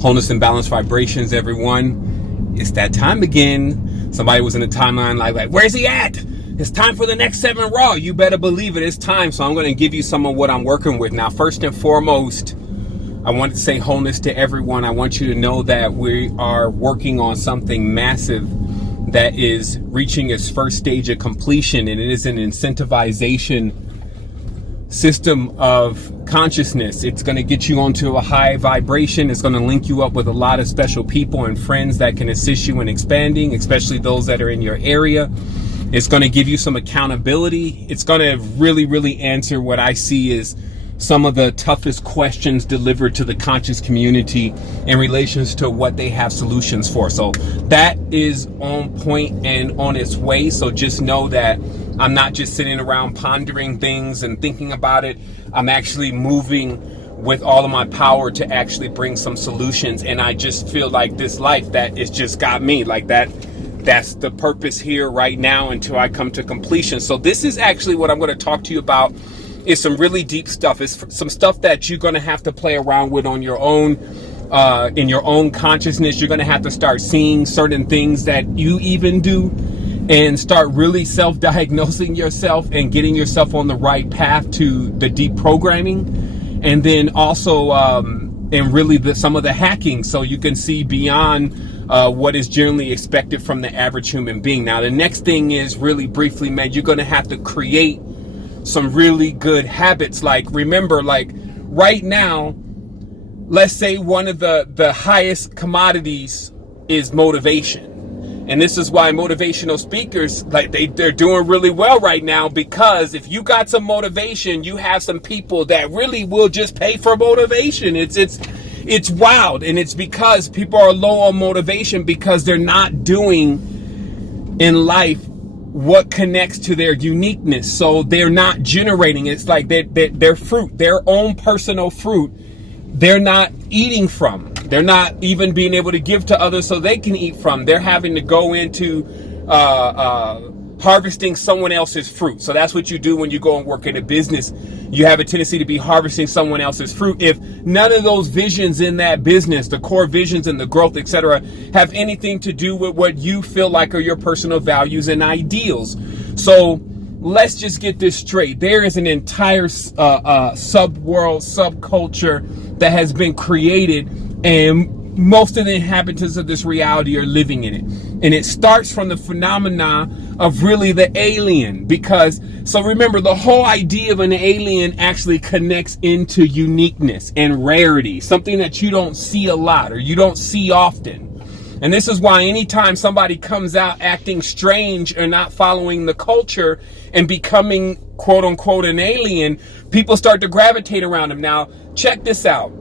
Wholeness and balanced vibrations, everyone. It's that time again. Somebody was in the timeline like, where's he at? It's time for the next 7 Raw. You better believe it. It's time. So I'm going to give you some of what I'm working with. Now, first and foremost, I want to say wholeness to everyone. I want you to know that we are working on something massive that is reaching its first stage of completion, and it is an incentivization system of consciousness. It's going to get you onto a high vibration. It's going to link you up with a lot of special people and friends that can assist you in expanding, especially those that are in your area. It's going to give you some accountability. It's going to really answer what I see is some of the toughest questions delivered to the conscious community in relations to what they have solutions for. So that is on point and on its way. So just know that I'm not just sitting around pondering things and thinking about it. I'm actually moving with all of my power to actually bring some solutions. And I just feel like this life that it's just got me like that. That's the purpose here right now until I come to completion. So this is actually what I'm going to talk to you about. It's some really deep stuff. It's some stuff that you're going to have to play around with on your own, in your own consciousness. You're going to have to start seeing certain things that you even do and start really self-diagnosing yourself and getting yourself on the right path to the deep programming. And then also, and really some of the hacking, so you can see beyond what is generally expected from the average human being. Now, the next thing is really briefly, man, you're going to have to create some really good habits. Like, remember, like right now, let's say one of the highest commodities is motivation. And this is why motivational speakers, like they're doing really well right now, because if you got some motivation, you have some people that really will just pay for motivation. It's wild. And it's because people are low on motivation because they're not doing in life what connects to their uniqueness. So they're not generating. It's like their fruit, their own personal fruit, they're not eating from. They're not even being able to give to others so they can eat from. They're having to go into harvesting someone else's fruit. So that's what you do when you go and work in a business. You have a tendency to be harvesting someone else's fruit. If none of those visions in that business, the core visions and the growth, etc., have anything to do with what you feel like are your personal values and ideals. So let's just get this straight. There is an entire sub-world, subculture that has been created, and most of the inhabitants of this reality are living in it. And it starts from the phenomena of really the alien, because, so remember, the whole idea of an alien actually connects into uniqueness and rarity, something that you don't see a lot or you don't see often. And this is why anytime somebody comes out acting strange or not following the culture and becoming quote unquote an alien, people start to gravitate around them. Now, check this out.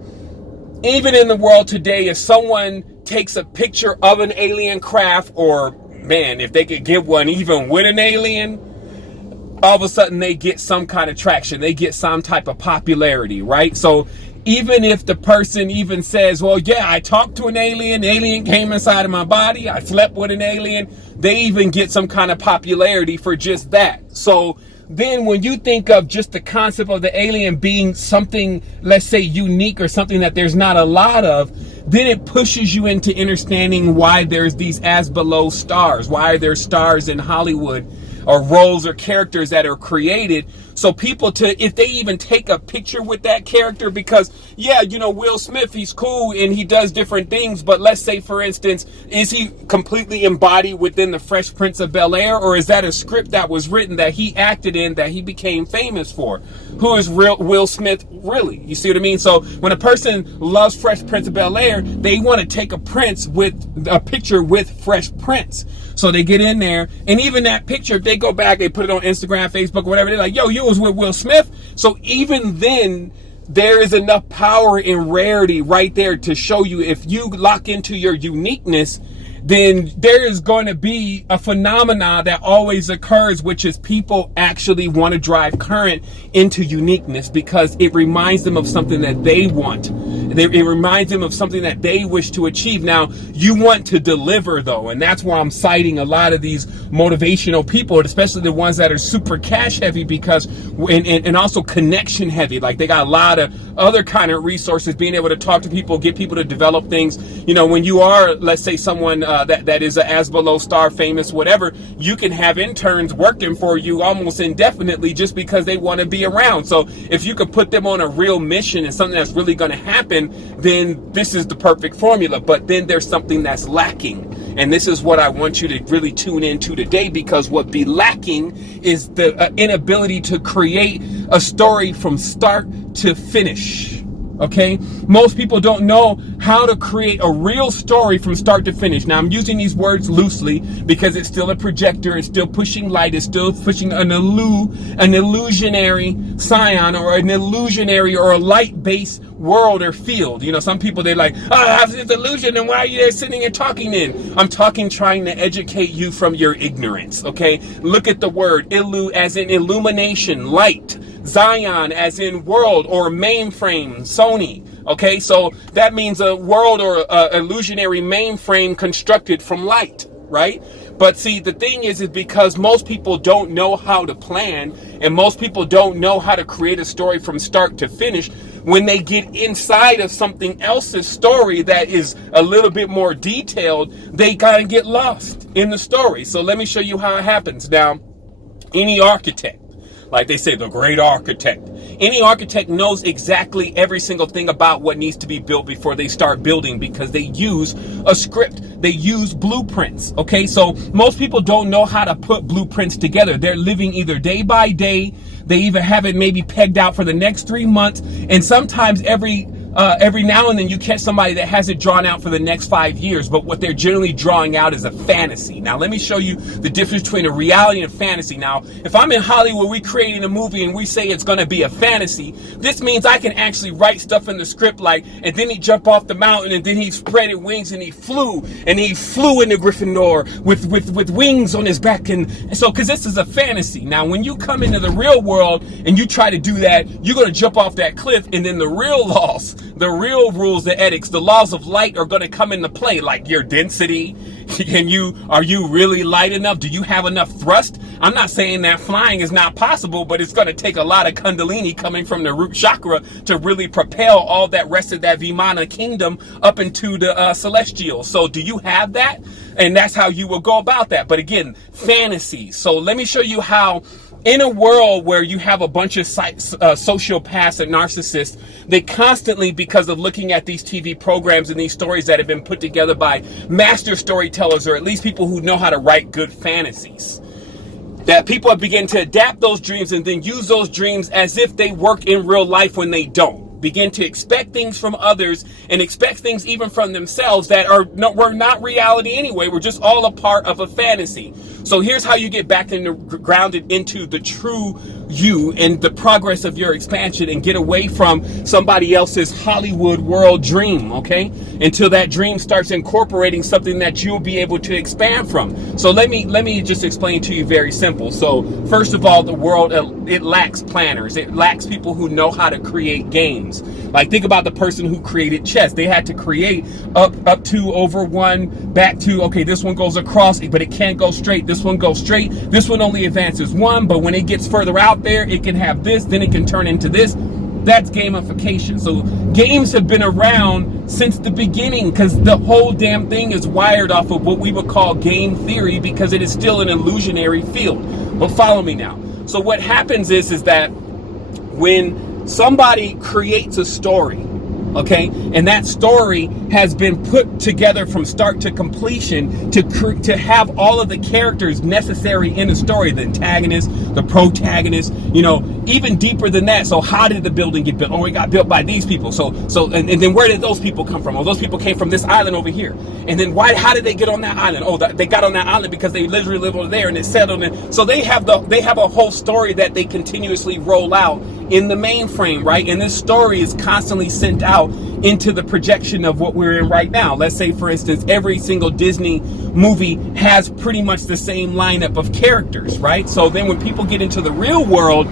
Even in the world today, if someone takes a picture of an alien craft, or man, if they could get one even with an alien, all of a sudden they get some kind of traction. They get some type of popularity, right? So even if the person even says, well, yeah, I talked to an alien, the alien came inside of my body, I slept with an alien, they even get some kind of popularity for just that. So then when you think of just the concept of the alien being something, let's say, unique or something that there's not a lot of, then it pushes you into understanding why there's these as below stars, why are there stars in Hollywood, or roles or characters that are created. So people, if they even take a picture with that character, because yeah, you know, Will Smith, he's cool and he does different things, but let's say, for instance, is he completely embodied within the Fresh Prince of Bel-Air, or is that a script that was written that he acted in that he became famous for? Who is Will Smith really? You see what I mean? So when a person loves Fresh Prince of Bel-Air, they want to take a picture with Fresh Prince. So they get in there, and even that picture, if they go back, they put it on Instagram, Facebook, whatever, they're like, yo, you was with Will Smith. So even then, there is enough power and rarity right there to show you, if you lock into your uniqueness, then there is going to be a phenomena that always occurs, which is people actually want to drive current into uniqueness because it reminds them of something that they want. It reminds them of something that they wish to achieve. Now, you want to deliver, though, and that's where I'm citing a lot of these motivational people, especially the ones that are super cash heavy, because and also connection heavy. Like, they got a lot of other kind of resources, being able to talk to people, get people to develop things. You know, when you are, let's say, someone that is a as below star, famous, whatever, you can have interns working for you almost indefinitely just because they want to be around. So if you could put them on a real mission and something that's really going to happen, then this is the perfect formula. But then there's something that's lacking. And this is what I want you to really tune into today, because what be lacking is the inability to create a story from start to finish. Okay, most people don't know how to create a real story from start to finish. Now, I'm using these words loosely because it's still a projector, it's still pushing light, it's still pushing an illusionary scion, or an illusionary or a light-based world or field. You know, some people, they're like, oh, I have this illusion, and why are you there sitting and talking then? I'm talking, trying to educate you from your ignorance, okay? Look at the word illu as in illumination, light. Zion as in world or mainframe, Sony. Okay, so that means a world or illusionary mainframe constructed from light, right? But see, the thing is because most people don't know how to plan, and most people don't know how to create a story from start to finish. When they get inside of something else's story that is a little bit more detailed, they kind of get lost in the story. So let me show you how it happens. Now, any architect, like they say, the great architect. Any architect knows exactly every single thing about what needs to be built before they start building, because they use a script. They use blueprints. Okay, so most people don't know how to put blueprints together. They're living either day by day. They even have it maybe pegged out for the next 3 months. And sometimes every now and then you catch somebody that has it drawn out for the next 5 years, but what they're generally drawing out is a fantasy. Now, let me show you the difference between a reality and a fantasy. Now, if I'm in Hollywood, we're creating a movie and we say it's going to be a fantasy, this means I can actually write stuff in the script like, and then he jumped off the mountain, and then he spread his wings and he flew into Gryffindor with wings on his back. And so, because this is a fantasy. Now, when you come into the real world and you try to do that, you're going to jump off that cliff, and then the real laws, the real rules, the ethics, the laws of light are going to come into play, like your density. Are you really light enough? Do you have enough thrust? I'm not saying that flying is not possible, but it's going to take a lot of kundalini coming from the root chakra to really propel all that rest of that Vimana kingdom up into the celestial. So do you have that? And that's how you will go about that. But again, fantasy. So let me show you how, in a world where you have a bunch of sociopaths and narcissists, they constantly, because of looking at these TV programs and these stories that have been put together by master storytellers, or at least people who know how to write good fantasies, that people begin to adapt those dreams and then use those dreams as if they work in real life when they don't. Begin to expect things from others and expect things even from themselves that were not reality anyway. We're just all a part of a fantasy. So here's how you get back grounded into the true you and the progress of your expansion, and get away from somebody else's Hollywood world dream, okay? Until that dream starts incorporating something that you'll be able to expand from. So let me just explain to you very simple. So first of all, the world, it lacks planners. It lacks people who know how to create games. Like, think about the person who created chess. They had to create up to, over one, back to, okay, this one goes across, but it can't go straight. This one goes straight. This one only advances one, but when it gets further out there, it can have this, then it can turn into this. That's gamification. So games have been around since the beginning, because the whole damn thing is wired off of what we would call game theory, because it is still an illusionary field. But follow me now. So what happens is that when somebody creates a story, okay, and that story has been put together from start to completion to have all of the characters necessary in the story, the antagonist, the protagonist, you know, even deeper than that. So how did the building get built? Oh, it got built by these people. And then where did those people come from? Oh, those people came from this island over here. And then how did they get on that island? Oh, they got on that island because they literally live over there and it settled in. So they have a whole story that they continuously roll out in the mainframe, right? And this story is constantly sent out into the projection of what we're in right now. Let's say, for instance, every single Disney movie has pretty much the same lineup of characters, right? So then when people get into the real world,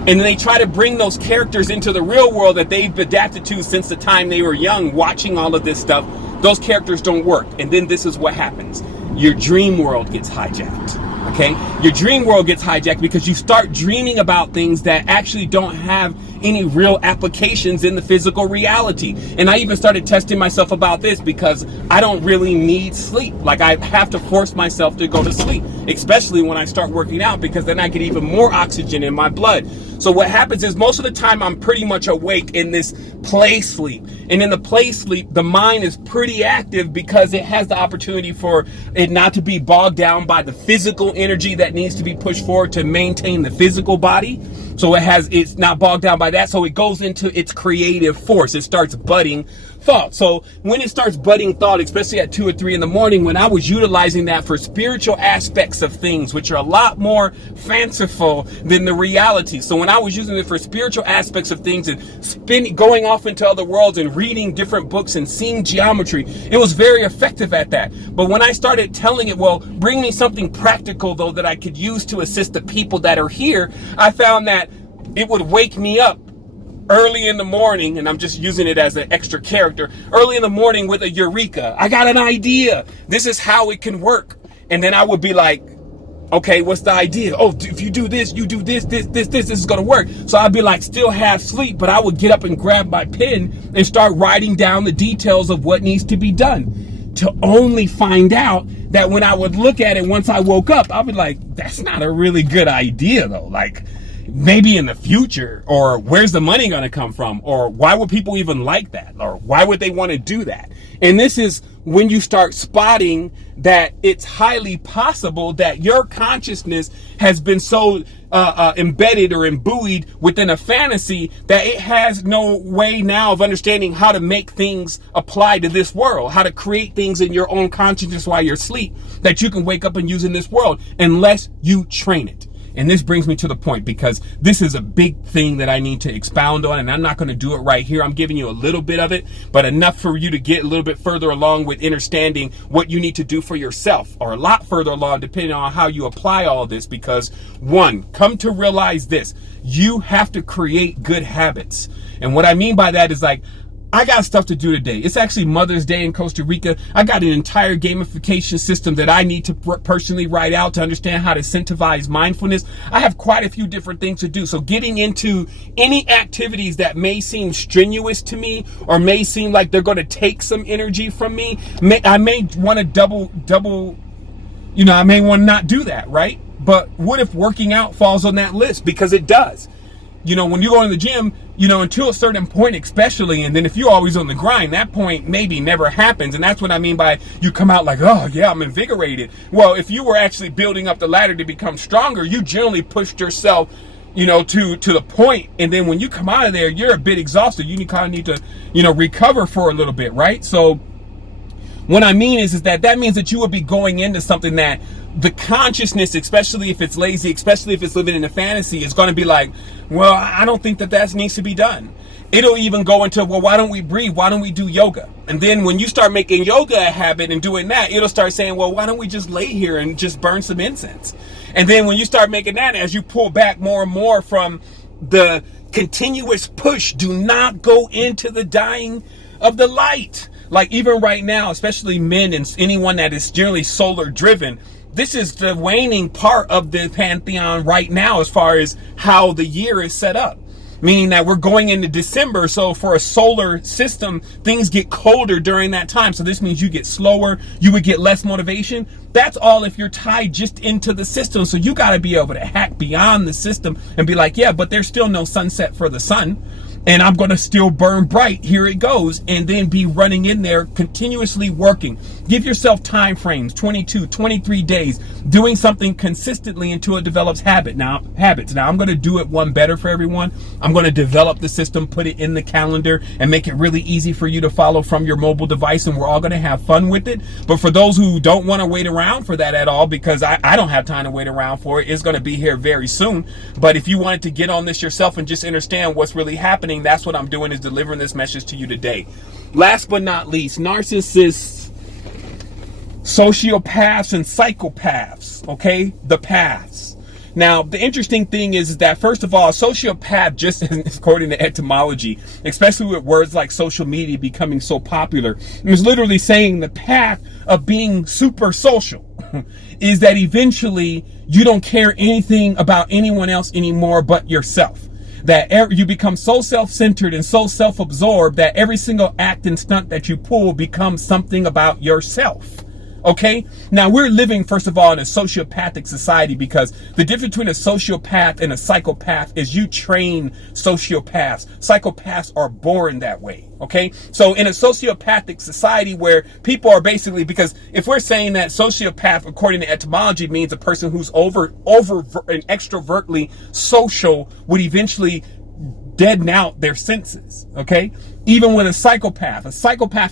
And then they try to bring those characters into the real world that they've adapted to since the time they were young, watching all of this stuff. Those characters don't work. And then this is what happens. Your dream world gets hijacked. Okay? Your dream world gets hijacked because you start dreaming about things that actually don't have any real applications in the physical reality. And I even started testing myself about this because I don't really need sleep. Like, I have to force myself to go to sleep, especially when I start working out, because then I get even more oxygen in my blood. So what happens is most of the time I'm pretty much awake in this play sleep. And in the play sleep, the mind is pretty active because it has the opportunity for it not to be bogged down by the physical energy that needs to be pushed forward to maintain the physical body. So it's not bogged down by that. So it goes into its creative force. It starts budding thought. So when it starts budding thought, especially at 2 or 3 in the morning, when I was utilizing that for spiritual aspects of things, which are a lot more fanciful than the reality. So when I was using it for spiritual aspects of things and going off into other worlds and reading different books and seeing geometry, it was very effective at that. But when I started telling it, well, bring me something practical though that I could use to assist the people that are here, I found that it would wake me up early in the morning, and I'm just using it as an extra character, early in the morning with a eureka. I got an idea. This is how it can work. And then I would be like, okay, what's the idea? Oh, if you do this, you do this is going to work. So I'd be like, still half asleep, but I would get up and grab my pen and start writing down the details of what needs to be done, to only find out that when I would look at it once I woke up, I'd be like, that's not a really good idea though. Like, maybe in the future, or where's the money going to come from, or why would people even like that, or why would they want to do that? And this is when you start spotting that it's highly possible that your consciousness has been so embedded or imbued within a fantasy that it has no way now of understanding how to make things apply to this world, how to create things in your own consciousness while you're asleep that you can wake up and use in this world, unless you train it. And this brings me to the point, because this is a big thing that I need to expound on, and I'm not going to do it right here. I'm giving you a little bit of it, but enough for you to get a little bit further along with understanding what you need to do for yourself, or a lot further along depending on how you apply all this. Because one, come to realize this, you have to create good habits. And what I mean by that is, like, I got stuff to do today. It's actually Mother's Day in Costa Rica. I got an entire gamification system that I need to personally write out to understand how to incentivize mindfulness. I have quite a few different things to do. So getting into any activities that may seem strenuous to me, or may seem like they're going to take some energy from me, I may want to double, I may want to not do that, right? But what if working out falls on that list? Because it does. When you go in the gym, until a certain point especially, and then if you're always on the grind, that point maybe never happens. And that's what I mean by you come out like, oh yeah, I'm invigorated. Well, if you were actually building up the ladder to become stronger, you generally pushed yourself, to the point. And then when you come out of there, you're a bit exhausted. You kind of need to, recover for a little bit, right? So what I mean is that means that you would be going into something that the consciousness, especially if it's lazy, especially if it's living in a fantasy, is going to be like, well, I don't think that needs to be done. It'll even go into, well, why don't we breathe? Why don't we do yoga? And then when you start making yoga a habit and doing that, it'll start saying, well, why don't we just lay here and just burn some incense? And then when you start making that, as you pull back more and more from the continuous push, do not go into the dying of the light. Like, even right now, especially men and anyone that is generally solar driven, this is the waning part of the pantheon right now as far as how the year is set up. Meaning that we're going into December, so for a solar system, things get colder during that time. So this means you get slower, you would get less motivation. That's all if you're tied just into the system. So you got to be able to hack beyond the system and be like, yeah, but there's still no sunset for the sun. And I'm going to still burn bright. Here it goes. And then be running in there, continuously working. Give yourself time frames, 22, 23 days, doing something consistently until it develops habits. Now, I'm going to do it one better for everyone. I'm going to develop the system, put it in the calendar, and make it really easy for you to follow from your mobile device. And we're all going to have fun with it. But for those who don't want to wait around for that at all, because I don't have time to wait around for it, it's going to be here very soon. But if you wanted to get on this yourself and just understand what's really happening, that's what I'm doing, is delivering this message to you today. Last but not least, narcissists, sociopaths, and psychopaths, okay? The paths. Now, the interesting thing is that, first of all, a sociopath, just according to etymology, especially with words like social media becoming so popular, is literally saying the path of being super social is that eventually you don't care anything about anyone else anymore but yourself. That you become so self-centered and so self-absorbed that every single act and stunt that you pull becomes something about yourself. Okay? Now, we're living, first of all, in a sociopathic society, because the difference between a sociopath and a psychopath is you train sociopaths. Psychopaths are born that way. Okay? So in a sociopathic society where people are basically, because if we're saying that sociopath, according to etymology, means a person who's over and extrovertly social, would eventually deaden out their senses. Okay? Even with a psychopath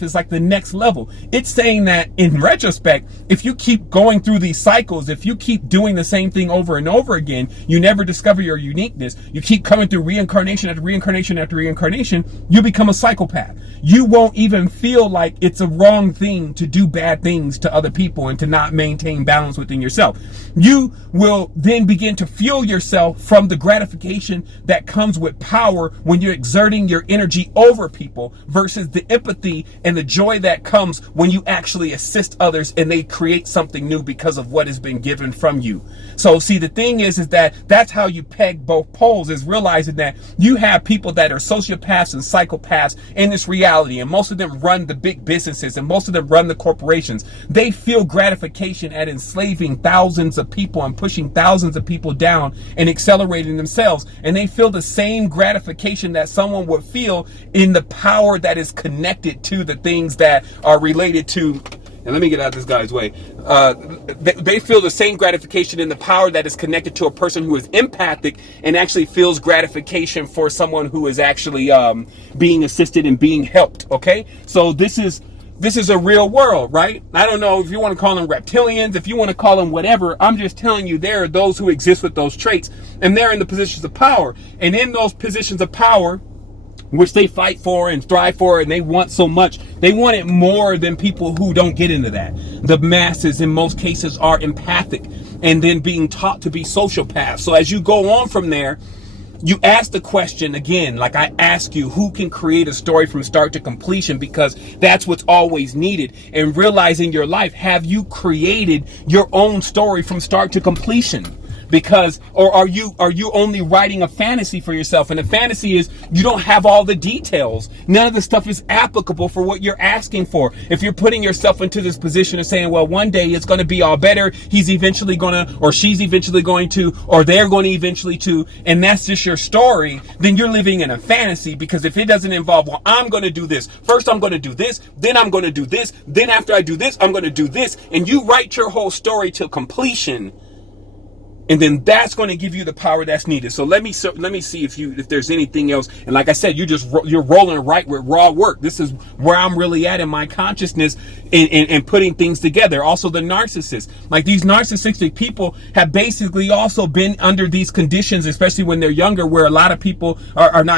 is like the next level. It's saying that in retrospect, if you keep going through these cycles, if you keep doing the same thing over and over again, you never discover your uniqueness. You keep coming through reincarnation after reincarnation after reincarnation, you become a psychopath. You won't even feel like it's a wrong thing to do bad things to other people and to not maintain balance within yourself. You will then begin to fuel yourself from the gratification that comes with power when you're exerting your energy over people, versus the empathy and the joy that comes when you actually assist others and they create something new because of what has been given from you. So see, the thing is that that's how you peg both poles, is realizing that you have people that are sociopaths and psychopaths in this reality, and most of them run the big businesses and most of them run the corporations. They feel gratification at enslaving thousands of people and pushing thousands of people down and accelerating themselves, and they feel the same gratification that someone would feel in the power that is connected to the things that are related to, and let me get out of this guy's way. They feel the same gratification in the power that is connected to a person who is empathic and actually feels gratification for someone who is actually being assisted and being helped. Okay, so this is a real world, right? I don't know if you want to call them reptilians, if you want to call them whatever. I'm just telling you, there are those who exist with those traits, and they're in the positions of power. And in those positions of power, which they fight for and strive for, and they want so much, they want it more than people who don't get into that. The masses in most cases are empathic and then being taught to be sociopaths. So as you go on from there, you ask the question again, like I ask you, who can create a story from start to completion? Because that's what's always needed. And realizing your life, have you created your own story from start to completion? Because, or are you only writing a fantasy for yourself? And the fantasy is you don't have all the details. None of the stuff is applicable for what you're asking for. If you're putting yourself into this position of saying, well, one day it's going to be all better, he's eventually going to, or she's eventually going to, or they're going to eventually to, and that's just your story, then you're living in a fantasy. Because if it doesn't involve, well, I'm going to do this, first I'm going to do this, then I'm going to do this, then after I do this, I'm going to do this, and you write your whole story to completion, and then that's going to give you the power that's needed. So let me see if there's anything else. And like I said, you're rolling right with raw work. This is where I'm really at in my consciousness and putting things together. Also the narcissists, like these narcissistic people have basically also been under these conditions, especially when they're younger, where a lot of people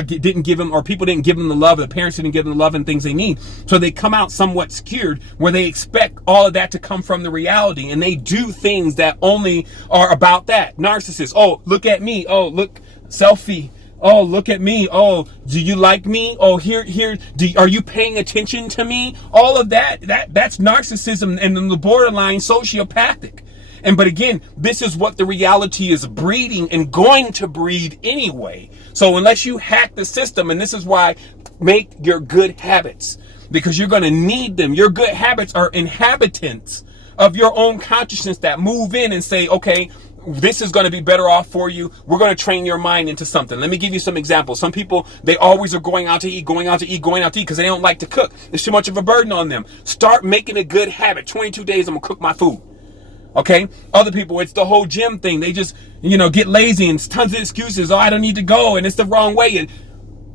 didn't give them, or people didn't give them the love, the parents didn't give them the love and things they need. So they come out somewhat skewed, where they expect all of that to come from the reality, and they do things that only are about that. Narcissist. Oh, look at me. Oh, look, selfie. Oh, look at me. Oh, do you like me? Oh, here. Are you paying attention to me? All of that's narcissism and the borderline sociopathic. But again, this is what the reality is breeding and going to breed anyway. So unless you hack the system, and this is why, make your good habits, because you're going to need them. Your good habits are inhabitants of your own consciousness that move in and say, okay, this is going to be better off for you. We're going to train your mind into something. Let me give you some examples. Some people, they always are going out to eat because they don't like to cook. It's too much of a burden on them. Start making a good habit. 22 days, I'm going to cook my food. Okay? Other people, it's the whole gym thing. They just, get lazy and tons of excuses. Oh, I don't need to go, and it's the wrong way. And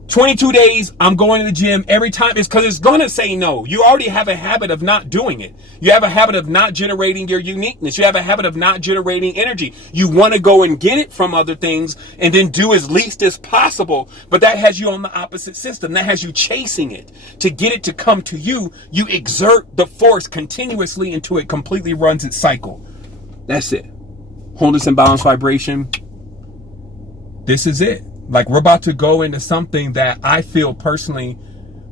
22 days, I'm going to the gym every time. It's because it's going to say no. You already have a habit of not doing it. You have a habit of not generating your uniqueness. You have a habit of not generating energy. You want to go and get it from other things and then do as least as possible. But that has you on the opposite system. That has you chasing it. To get it to come to you, you exert the force continuously until it completely runs its cycle. That's it. wholeness and balance vibration, this is it. Like, we're about to go into something that I feel personally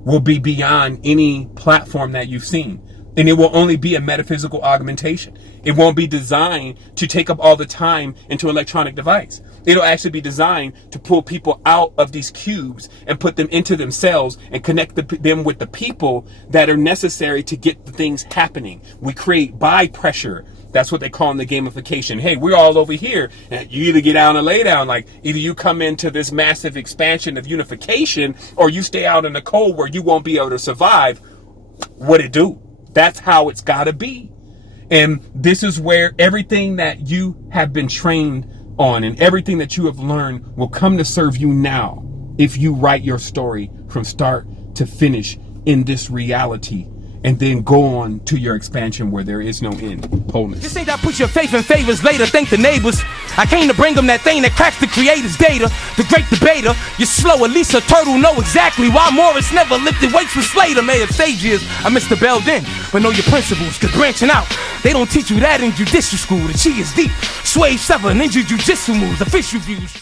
will be beyond any platform that you've seen. And it will only be a metaphysical augmentation. It won't be designed to take up all the time into an electronic device. It'll actually be designed to pull people out of these cubes and put them into themselves and connect them with the people that are necessary to get the things happening. We create by pressure. That's what they call in the gamification. Hey, we're all over here. And you either get down or lay down. Like, either you come into this massive expansion of unification, or you stay out in the cold where you won't be able to survive. What it do? That's how it's got to be. And this is where everything that you have been trained on and everything that you have learned will come to serve you now if you write your story from start to finish in this reality, and then go on to your expansion where there is no end. Wholeness. This ain't that put your faith in favors later, thank the neighbors. I came to bring them that thing that cracks the creator's data. The great debater, you're slow, at least a turtle know exactly why Morris never lifted weights with Slater. May have sage years, I missed the bell then, but know your principles, cause branching out, they don't teach you that in judicial school. The chi is deep, sway seven, ninja jujitsu moves, official views.